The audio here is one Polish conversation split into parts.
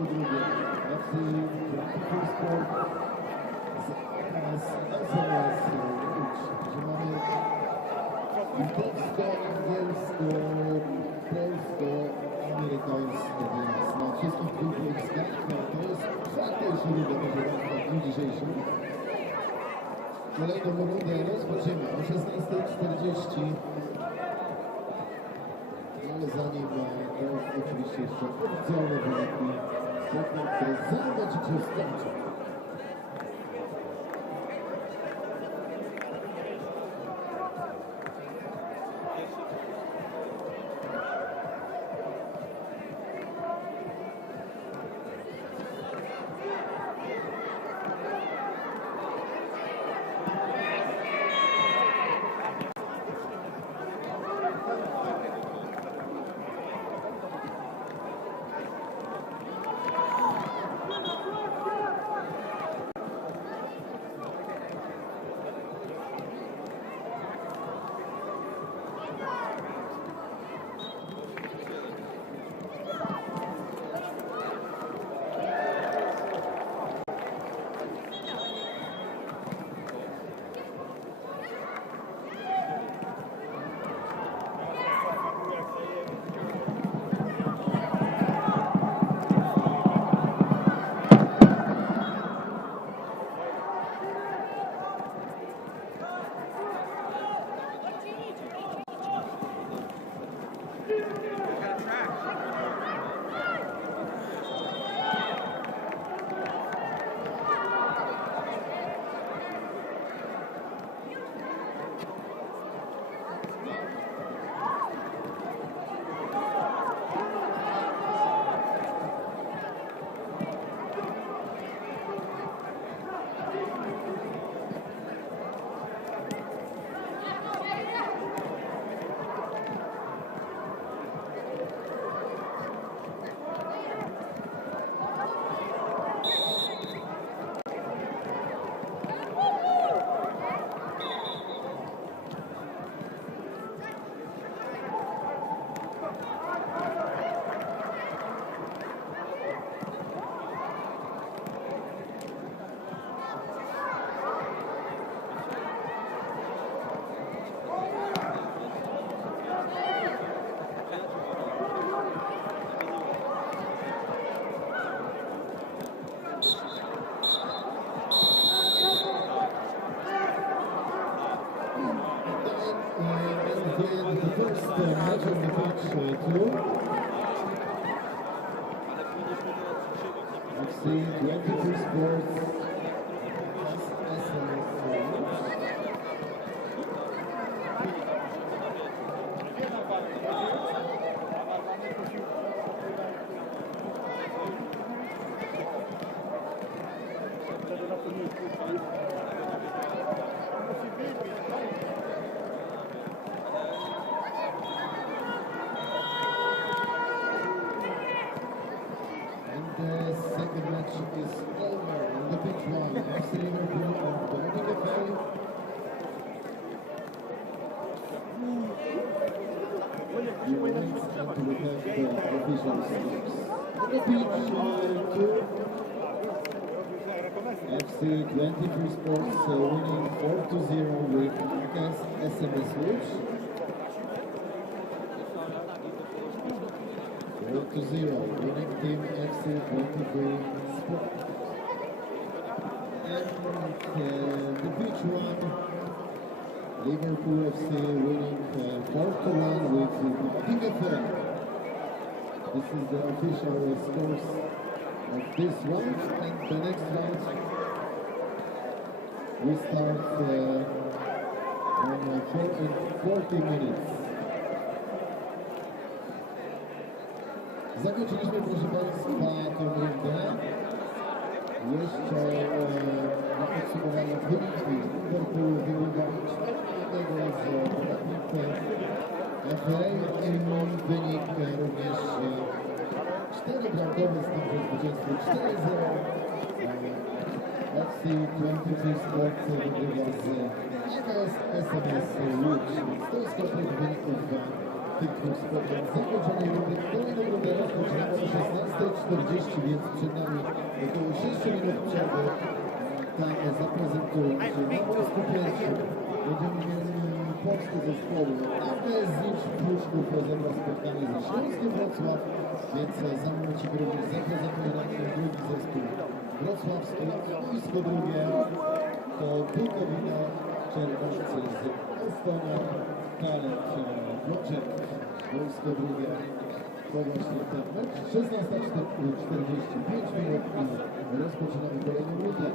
miejscu drugim FC Frankfurt Sport z AKS SMS Łódź. Że mamy litewsko, angielsko, polsko, amerykańsko, więc na wszystkich dwóch boiskach to jest czwarta śruba może w dniu dzisiejszym. Kolejną rundę rozpoczniemy o 16:40. Ale zanim to oczywiście jeszcze oficjalne wyniki spotkań, które zobaczycie w skończy. The first match of the match two. FC 22 Sports SMS is over on the pitch one. FC Liverpool and Dominic FA. You will have the official steps. On the pitch two. FC 23 Sports winning 4-0 with against SMS Łódź. 4-0 winning team FC 23 Sports. And the pitch one, Liverpool FC winning 4-1 with Notting FA. This is the official scores of this round, and the next round we start on 40 minutes. Zakończyliśmy, proszę Państwa, tę rundę. Jeszcze na podsumowanie wyniki. Liverpool wygrywa 4-1 z podatnikiem FA i wynik również 4-bramkowy z tym, że zwycięstwo 4-0. FC 23 Sports wygrywa z AKS SMS Łódź. To jest komplet wyników tych dwóch spotkań zakończonej rundy. Kolejną rundę rozpoczynamy o 16:40. 16:40, więc przed nami około 6 minut przerwy. Tam zaprezentują się na polsku pierwszym. Będziemy mieli polskie zespoły. APS Pruszków rozegra spotkanie ze Śląskiem Wrocław, więc za momencik również zaprezentuje nam się drugi zespół wrocławski. Wojsko drugie to Bukowina, Czerwoncy z Estonia, Talent Włoczek. Wojsko drugie to właśnie ten mecz. 16:45 minut i rozpoczynamy kolejną minutę.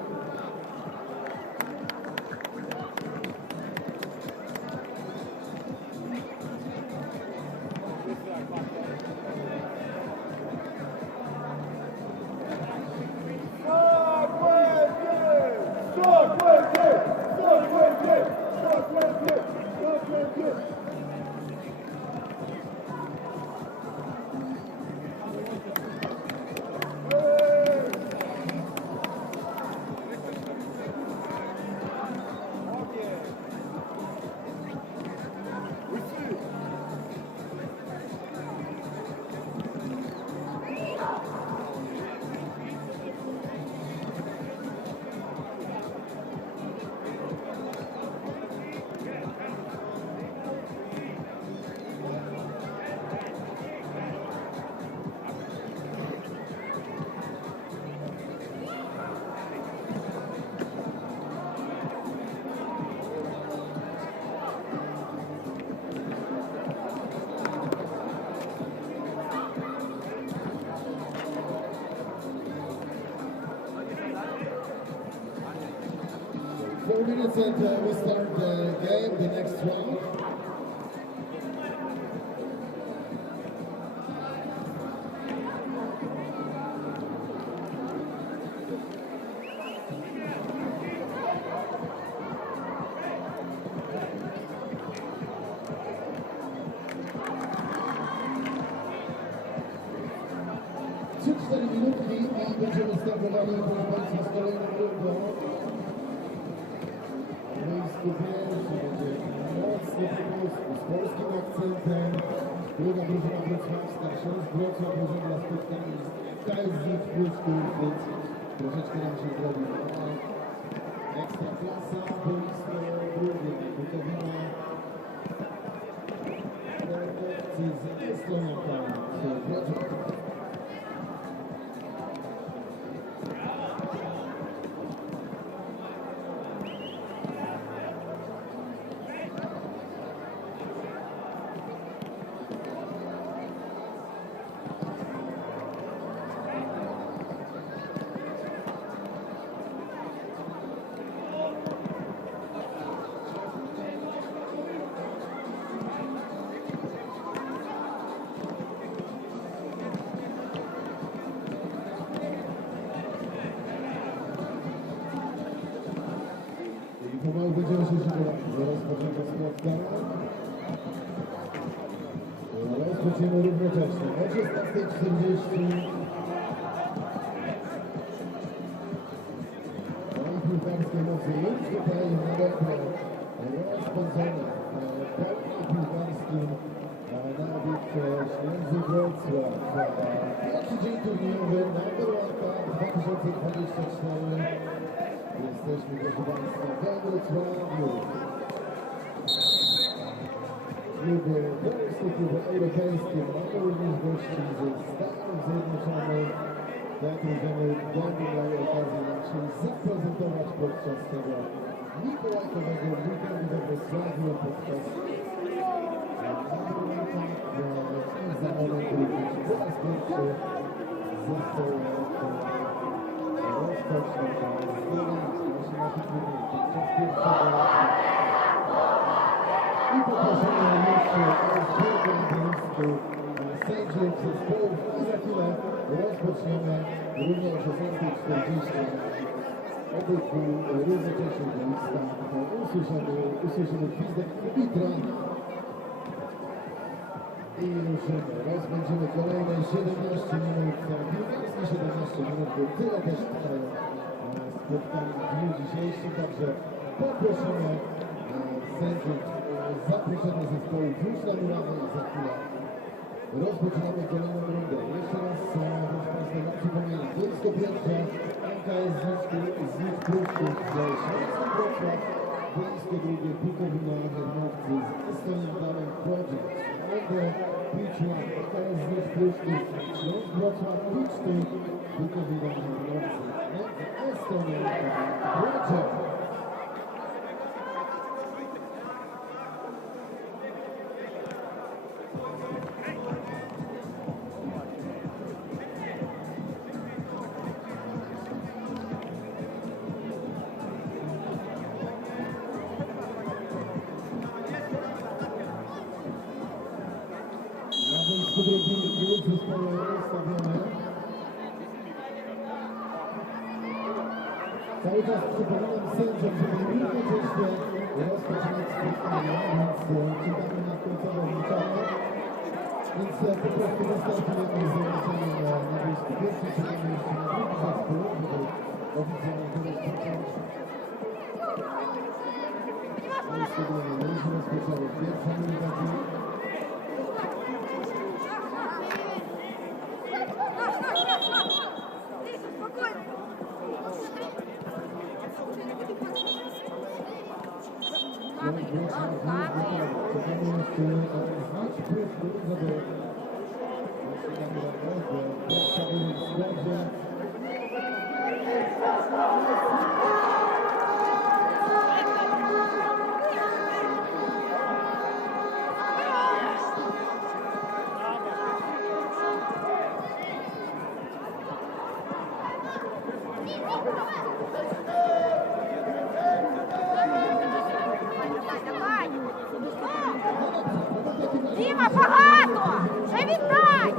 Minutes and we start the game, the next round. Trzy, 4 minutki i będziemy startowali, proszę Państwa, z kolejną rundą. Pierwszy będzie mocny po polsku, z polskim akcentem. Druga drużyna wrocławska, Śląsk Wrocław rozegra spotkanie z KSZ Pruszków, więc troszeczkę nam się zrobi. Ekstra klasa, Wojsko drugie, Bukowina, Czerwoncy z Estonia, Talent Włoczek. Pomału będziemy się szykować do rozpoczęcia spotkania. Rozpoczniemy równocześnie o 16:40. No i piłkarskie emocje już tutaj na dobre rozpędzone w pełni piłkarskim na obiekcie Ślędzy Wrocław. Pierwszy dzień turniejowy na Berłanka 2024. Jesteśmy, proszę Państwa, we Wrocławiu. Kluby polskie, kluby europejskie, mamy również gości ze Stanów Zjednoczonych. Tak możemy mieli okazję nam się zaprezentować podczas tego mikołajkowego weekendu we Wrocławiu, podczas i za moment również po raz pierwszy zespoł rozpocznie i poproszenie już o zbiórkę sędziów zespołów i za chwilę rozpoczniemy równo o 16:40. Obydwu równocześnie boiska usłyszymy gwizdek arbitra i ruszymy. Rozbędziemy kolejne 17 minut, piłkarskie 17 minut, bo tyle też trwają spotkań w dniu dzisiejszym, także poprosimy sędziów o zaproszenie zespołów już na murawy i za chwilę Rozpoczynamy kolejną rundę. Jeszcze raz, proszę Państwa, na przypomnienie. Boisko pierwsze, MKS Znicz Pruszków z Śląskiem Wrocław. Boisko drugie, Bukowina Hernowcy z Estonian Talent Project. On the pitch one, MKS Znicz Pruszków, Śląsk Wrocław, pitch two, Bukowina Hernowcy and Estonian Talent Project. Zespoły ustawione. Cały czas przypominam sędziom, żeby równocześnie rozpoczynać spotkanie, więc czekamy na końcowe wliczanie. Więc po prostu wystartujemy z załączeniem na boisku pierwszy, czekamy jeszcze na drugi zespół, żeby oficjalnie to rozpocząć. Boisko drugie już rozpoczęło pierwsza minuta. Діма, багато! Вже віддай!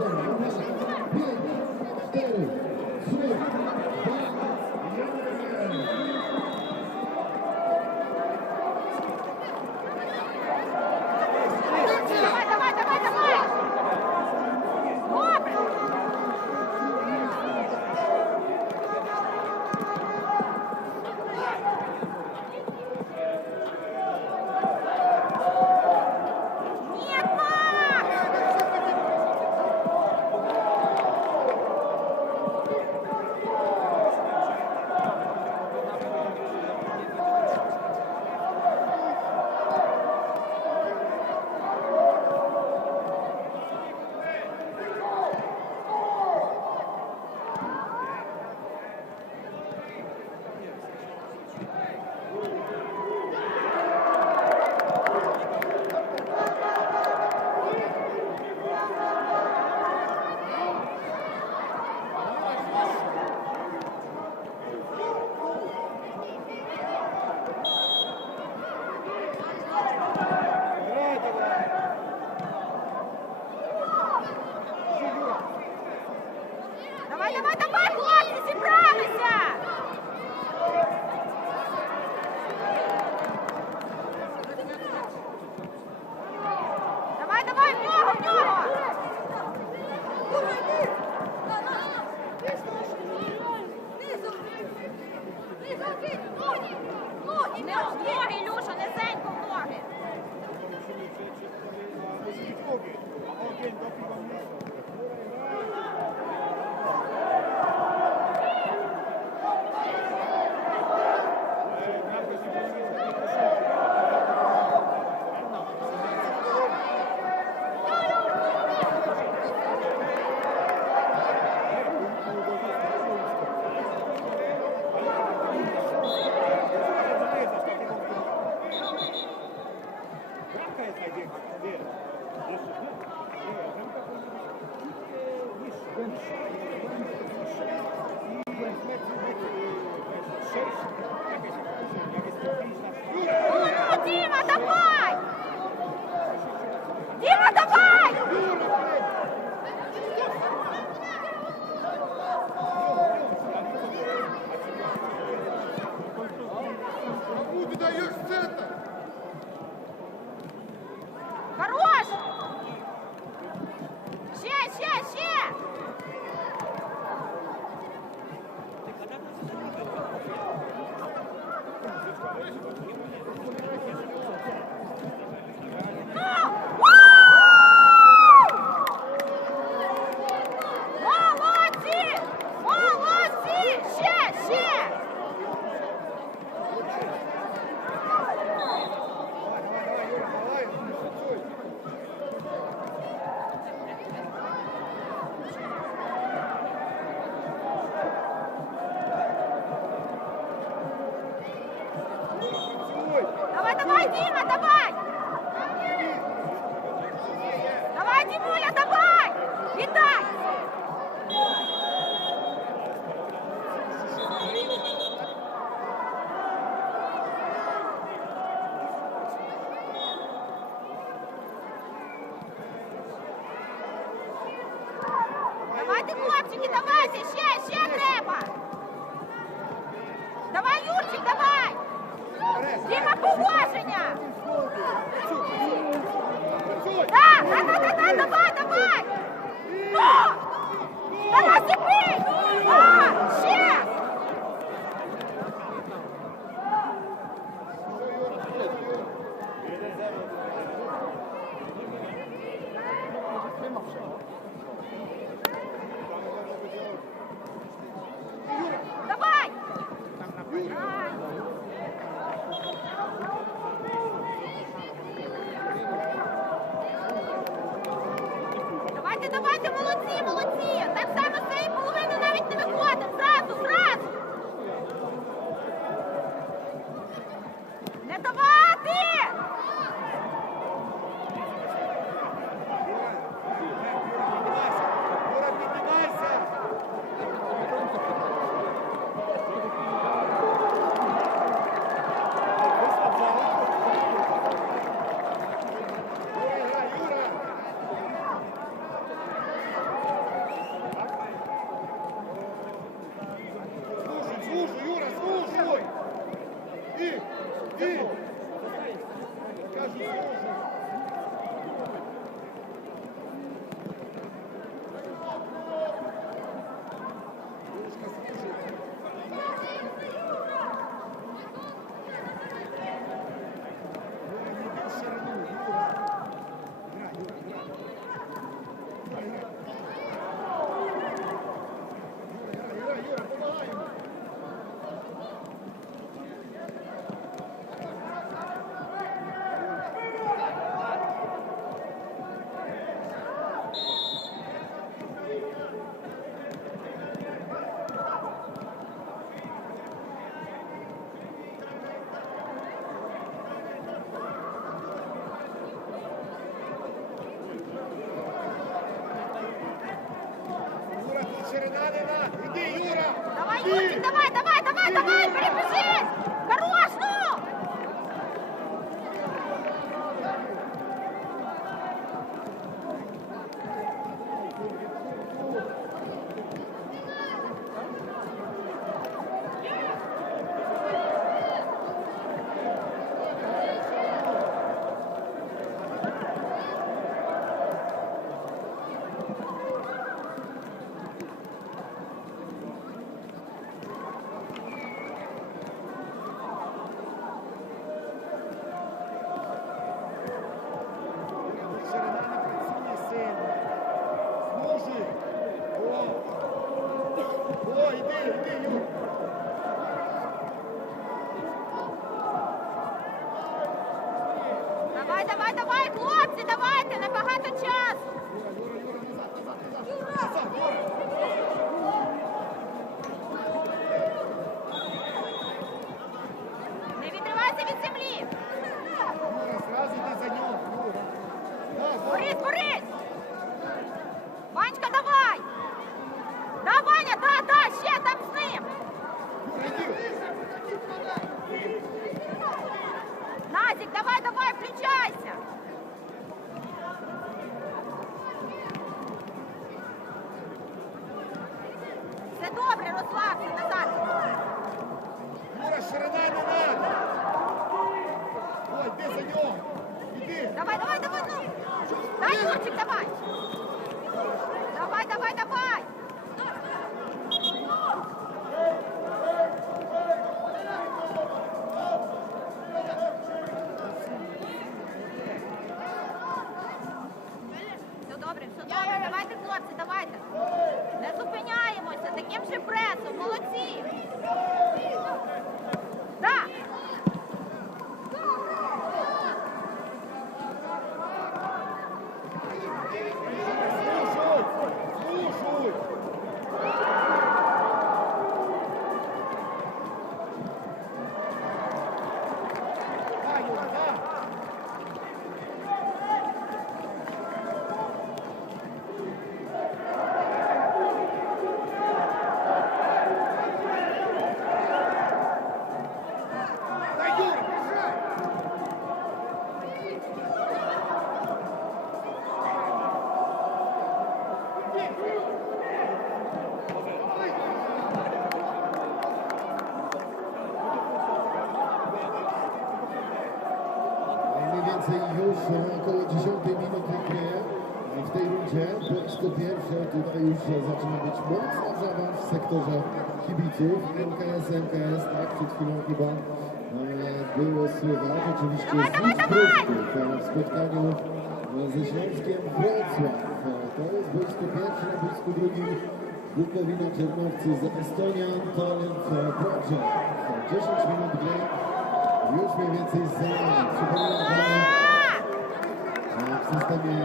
Давай! Добре! Давай, хлопці, зібралися! Давай, в нього! Не в ноги, Ілюша, низенько в ноги! Давайте, хлопчики, давайте, ще треба. Давай, Юрчик, давай. Діма, положення. Давай. О! Тарас, бий! О, ще! Давай! Давайте, молодці! Так само з цієї половини навіть не виходимо! Зразу! Не давати! Давай, Юрчик, давай, перебежись! Хорош, ну! Давай, хлопці, давайте, небагато часу. Не відривайся від землі. Борись! Ванечка, давай! Да, Ваня, да, ще там з ним. Назик, давай, включайся. Все добре, розслабся, назад. Юра, ширина не надо. Ой, йди за нього. Іди. Давай, ну. Дай, Юрчик, давай. Давай. Все добре. Давайте, хлопці, давайте. Не зупиняємося, таким же пресом, молодці. Да. Слушай. Да, Юра, да. około 10 minuty gry w tej rundzie. Po pierwsze tutaj już zaczyna być mocny zawód w sektorze kibiców. MKS, tak, przed chwilą chyba było słychać. Oczywiście Dawaj, z dawaj, w spotkaniu ze Śląskiem Wrocław. To jest boisko pierwsze, na boisku drugim Bukowina Czernowcy z Estonian Talent Project. 10 minut gry, już mniej więcej za nami. Przypominam, że w systemie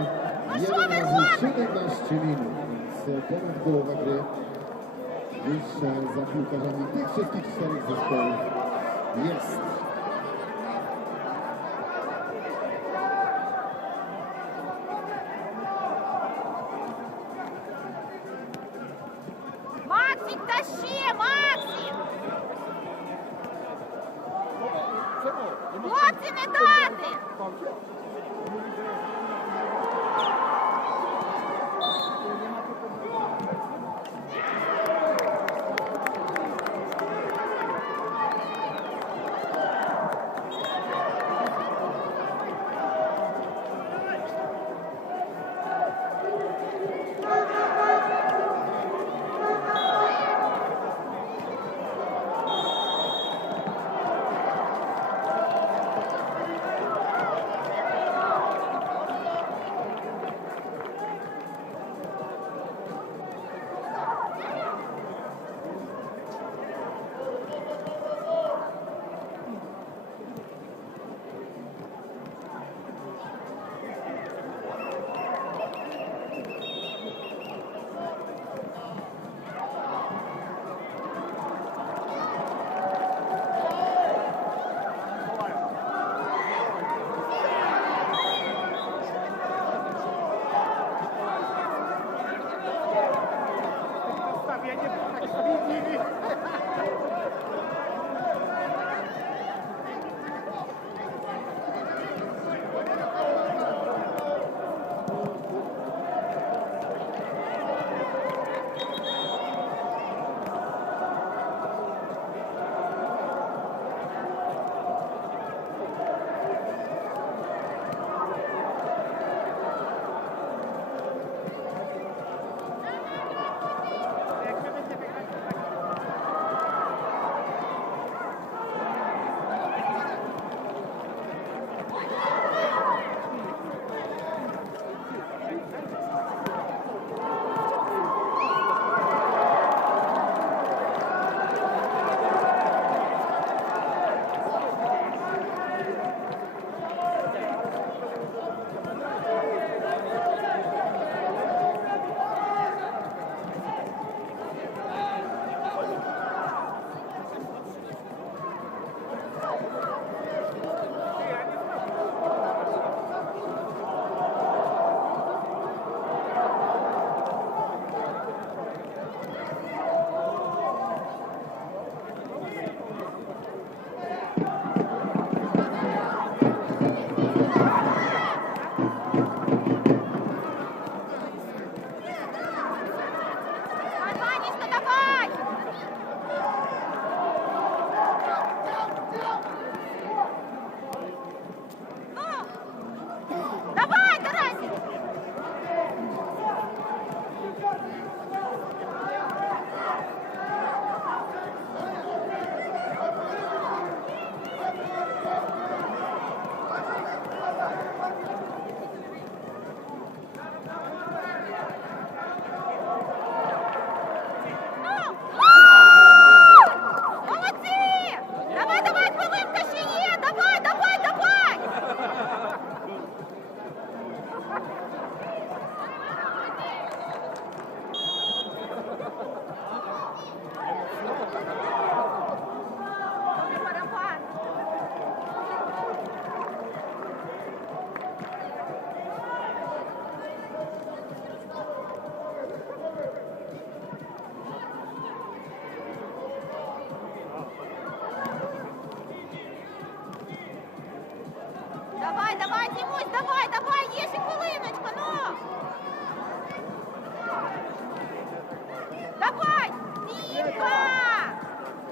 1 razy 17 minut, więc ponad połowa gry już za piłkarzami tych wszystkich 4 zespołów jest. Максик, тащи, Максик! Хлопці, не дати!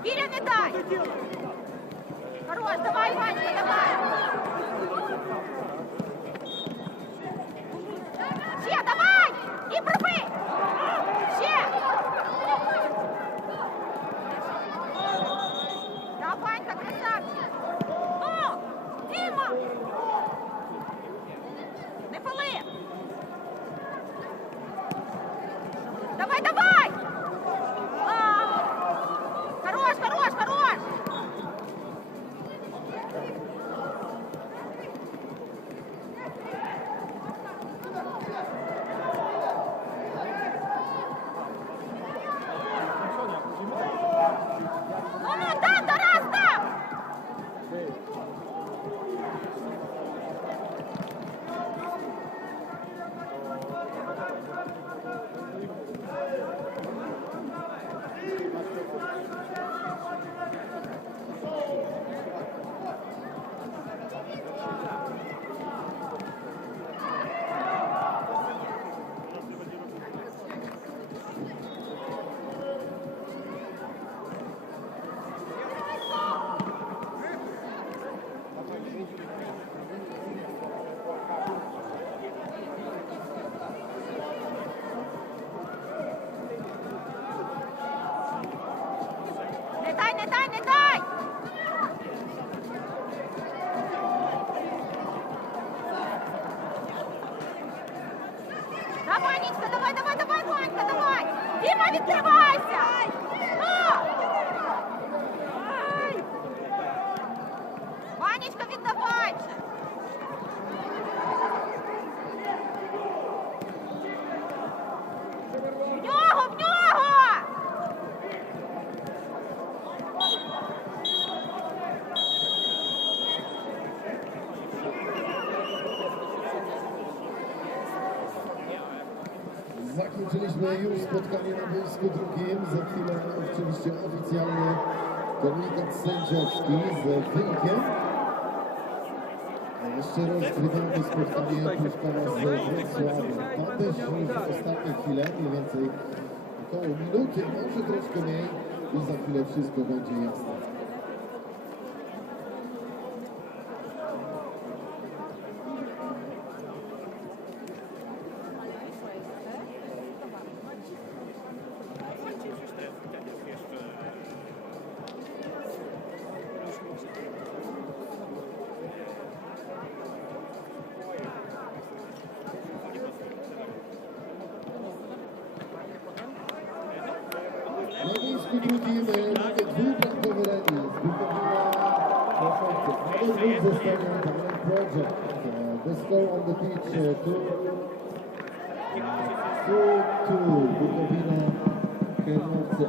Киря, не дай! Хорош, давай, Ванька, давай! дай, не дай, не дай! Давай, Нічка, давай, давай, давай, Ванька, давай! Діма, відкривайся! Ну! Ванечка, віддавай вже! В нього, в нього! Zakończyliśmy już spotkanie na boisku drugim. Za chwilę oczywiście oficjalny komunikat sędziowski z wynikiem. A jeszcze rozgrywamy spotkanie Pruszkowa z Wrocławiem. Tam też w ostatniej chwili, mniej więcej około minuty, może troszkę mniej i za chwilę wszystko będzie jasne. Na miejscu drugim mamy dwubramkowy remis. Another win zostanie Talent Project. The score on the pitch 2-2. Bukowina, Kiermowcy,